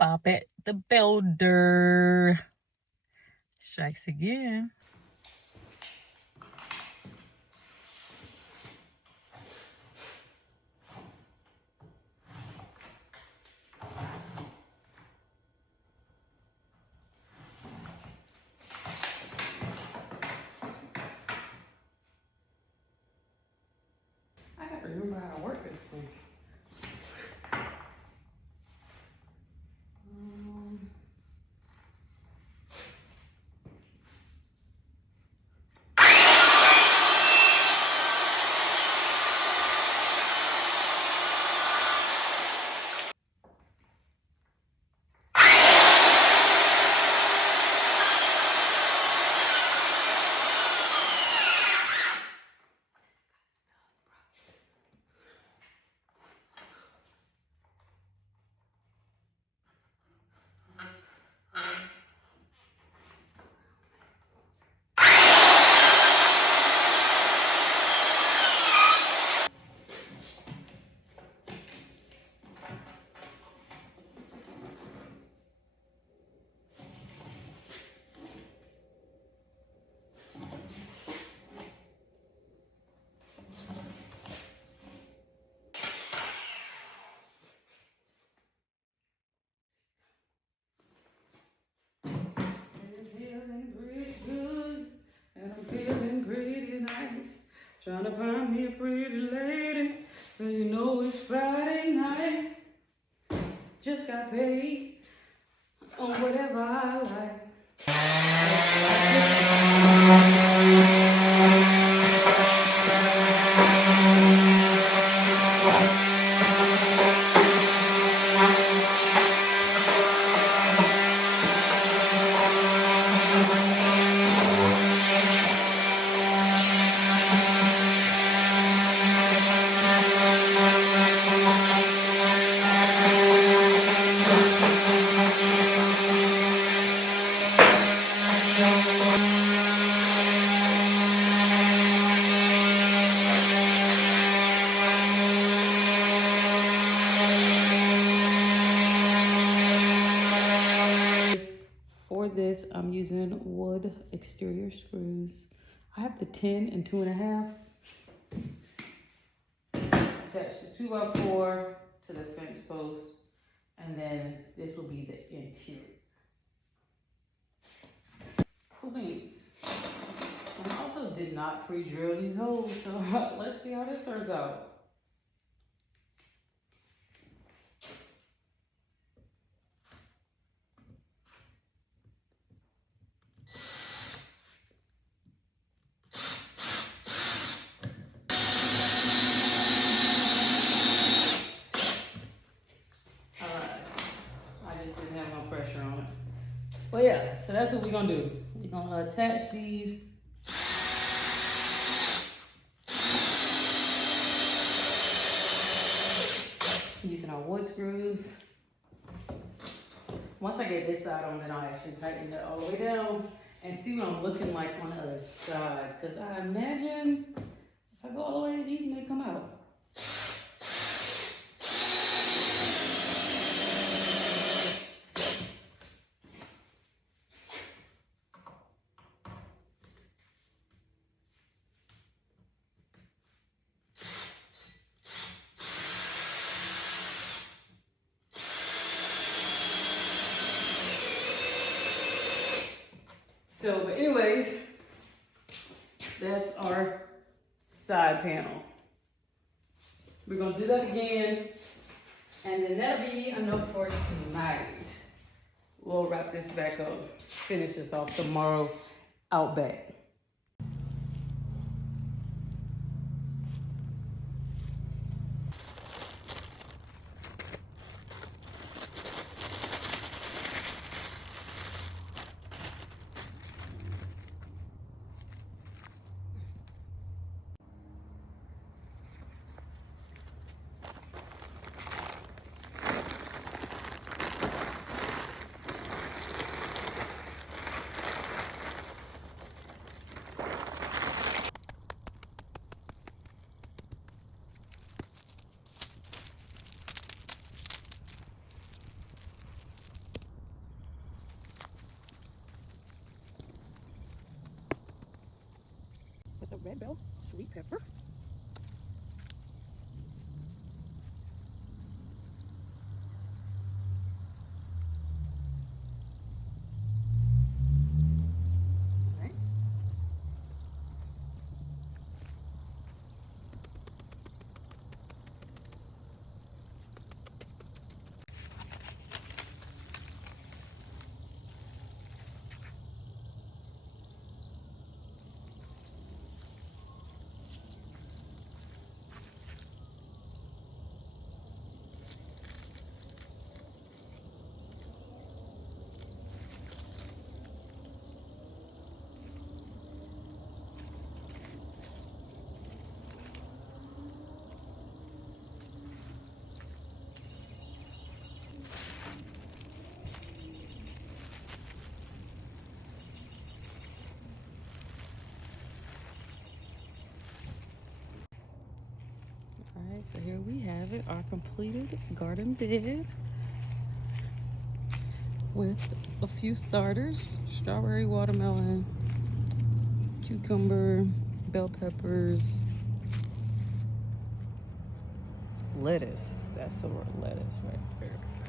Bobbette the Builder strikes again. I gotta remember how to work this thing. Trying to find me a pretty lady, cause you know it's Friday night. Just got paid on whatever I like. For this, I'm using wood exterior screws. I have the 10 and 2.5. Attach the 2x4 to the fence post, and then this will be the interior. Please. I also did not pre-drill these holes, so let's see how this turns out. But yeah, so that's what we're gonna do. We're gonna attach these. Using our wood screws. Once I get this side on, then I'll actually tighten it all the way down and see what I'm looking like on the other side. Because I imagine if I go all the way, these may come out. So, but anyways, that's our side panel. We're gonna do that again, and then that'll be enough for tonight. We'll wrap this back up, finish this off tomorrow out back. red bell sweet pepper. Okay. Alright, so here we have it, our completed garden bed with a few starters: strawberry, watermelon, cucumber, bell peppers, lettuce. That's the word, lettuce right there.